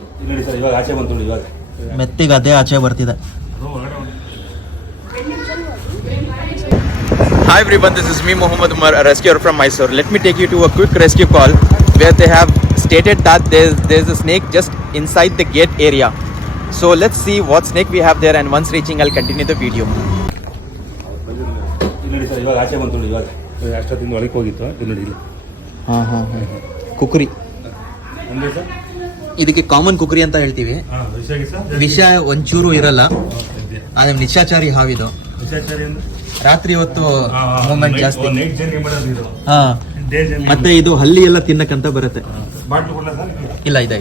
ನೋಡಿ ಸರ್, ಇವಾಗ ಆಚೆ ಬಂತು ನೋಡಿ. ಇವಾಗ ಮೆತ್ತಿಗೆ ಅದೇ ಆಚೆ ಬರ್ತಿದೆ. Hi everyone, this is me Mohammed Umar, a rescuer from Mysore. Let me take you to a quick rescue call where they have stated that there's a snake just inside the gate area. So let's see what snake we have there, and once reaching I'll continue the video. ನೋಡಿ sir, ಇವಾಗ ಆಚೆ ಬಂತು ನೋಡಿ. ಇವಾಗ ಅಷ್ಟೊತ್ತಿಂದ ಒಳಗೆ ಹೋಗಿತ್ತು. ಇದು ನೋಡಿ ಇಲ್ಲಿ. ಕುಕುರಿ ಅಂದ್ರೆ ಸರ್ ಇದಕ್ಕೆ ಕಾಮನ್ ಕುಕುರಿ ಅಂತ ಹೇಳ್ತೀವಿ. ವಿಷ ಒಂಚೂರು ಇರಲ್ಲ. ಆದ್ರೆ ನಿಶಾಚಾರಿ ಹಾವಿದು. ವಿಷಾಚಾರಿ ಅಂದ್ರೆ ರಾತ್ರಿ ಹೊತ್ತು ಮೂವ್ಮೆಂಟ್ ಜಾಸ್ತಿ. ನೈಟ್ ಜರ್ನಿ ಮಾಡೋದು ಇದು. ಮತ್ತೆ ಇದು ಹಲ್ಲಿ ಎಲ್ಲ ತಿನ್ನಕ್ಕಂತ ಬರುತ್ತೆ. ಬಾಟ್ಲು ಕೊಡಲ್ಲ ಸರ್? ಇಲ್ಲ ಇದೆ.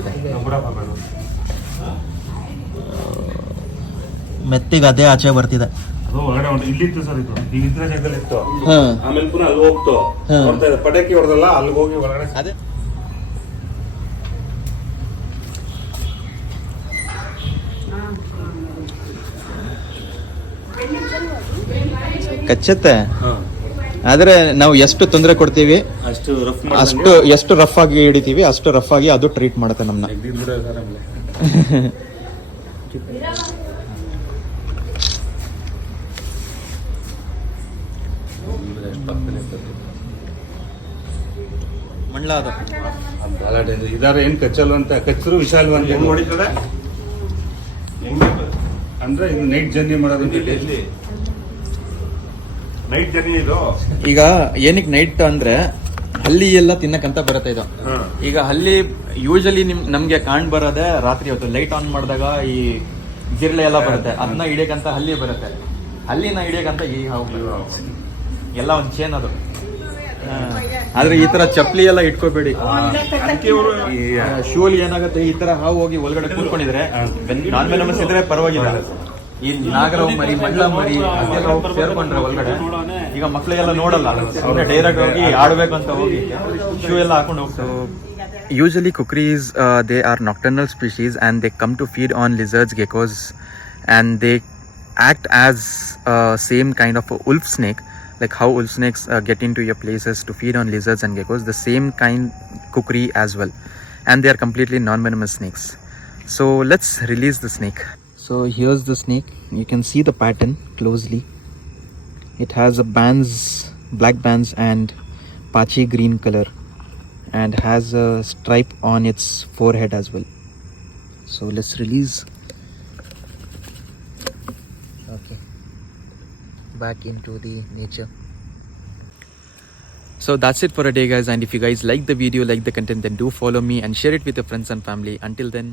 ಮೆತ್ತಿಗೆ ಅದೇ ಆಚೆ ಬರ್ತಿದೆ. ಅದು ಹೊರಗಡೆ ಉಂಟು. ಇಲ್ಲಿತ್ತು ಸರ್, ಇದು ಈ ಇದ್ರ ಜಾಗದಲ್ಲಿ ಇತ್ತು. ಆಮೇಲೆ ಪುನಃ ಅಲ್ಲಿ ಹೋಗ್ತು. ನೋಡ್ತಾ ಇದೆ, ಪಟಾಕಿ ಹೊಡೆದಲ್ಲ, ಅಲ್ಲಿಗೆ ಹೋಗಿ ಹೊರಗಡೆ. ಅದೇ ಕಚ್ಚತ್ತೆ. ಆದ್ರೆ ನಾವು ಎಷ್ಟು ತೊಂದರೆ ಕೊಡ್ತೀವಿ ಎಷ್ಟು ರಫ್ ಆಗಿ ಹಿಡಿತೀವಿ, ಅಷ್ಟು ರಫ್ ಆಗಿ ಅದು ಟ್ರೀಟ್ ಮಾಡುತ್ತೆ ನಮ್ಮನ್ನ. ಮಂಡ್ಲ ಅದು ಇದಾರೆ ಏನ್ ಕಚ್ಚಲ್ಲ ಅಂತ, ಕಚ್ಚರು ವಿಶಾಲ ಅಂತ ಹೊಡಿತದೆ. ಅಂದ್ರೆ ಇದು ನೈಟ್ ಜರ್ನಿ ಮಾಡೋದು. ನೈಟ್ ಜರ್ನಿ ಇದು. ಈಗ ಏನಕ್ಕೆ ನೈಟ್ ಅಂದ್ರೆ ಹಲ್ಲಿ ಎಲ್ಲ ತಿನ್ನಕ್ಕಂತ ಬರುತ್ತೆ ಇದು. ಈಗ ಹಲ್ಲಿ ಯೂಶಲಿ ನಮ್ಗೆ ಕಾಣ್ ಬರೋದೆ ರಾತ್ರಿ ಹೊತ್ತು ಲೈಟ್ ಆನ್ ಮಾಡಿದಾಗ ಈ ಜಿರ್ಲೆ ಎಲ್ಲ ಬರುತ್ತೆ, ಅದನ್ನ ಹಿಡಿಯಕಂತ ಹಲ್ಲಿ ಬರುತ್ತೆ. ಹಲ್ಲಿನ ಹಿಡಿಯಕಂತ ಈ ಹಾವು ಎಲ್ಲ ಒಂದ್ ಚೇನ್ ಅದು. ಆದ್ರೆ ಈ ತರ ಚಪ್ಪಲಿ ಎಲ್ಲ ಇಟ್ಕೋಬೇಡಿ. ಶೂ ಅಲ್ಲಿ ಏನಾಗುತ್ತೆ, ಈ ತರ ಹಾವು ಹೋಗಿ ಒಳಗಡೆ ಕೂತ್ಕೊಂಡಿದ್ರೆ ನಾನ್ ವೆನಮಸ್ ಇದ್ರೆ ಪರವಾಗಿಲ್ಲ. ಈ ನಾಗರಾವ್ ಮರಿ, ಮಂಡ್ಲ ಮರಿ ಅದೆಲ್ಲ ಹೋಗಿ ಸೇರ್ಕೊಂಡ್ರೆ ಒಳಗಡೆ, ಈಗ ಮಕ್ಳಿಗೆಲ್ಲ ನೋಡಲ್ಲ, ಸುಮ್ಮನೆ ಡೈರೆಕ್ಟ್ ಹೋಗಿ ಆಡ್ಬೇಕಂತ ಹೋಗಿ ಶೂ ಎಲ್ಲ ಹಾಕೊಂಡು ಹೋಗ್ತಾರೆ. Usually kukris, they are nocturnal species and they come to feed on lizards, geckos, and they act as same kind of a wolf snake. Like how wolf snakes get into your places to feed on lizards and geckos, the same kind kukri as well, and they are completely non-venomous snakes. So let's release the snake. So here's the snake. You can see the pattern closely. It has a bands, black bands and pachi green color, and has a stripe on its forehead as well. So let's release. Okay, back into the nature. So that's it for a day guys, and if you guys like the video, like the content, then do follow me and share it with your friends and family. Until then,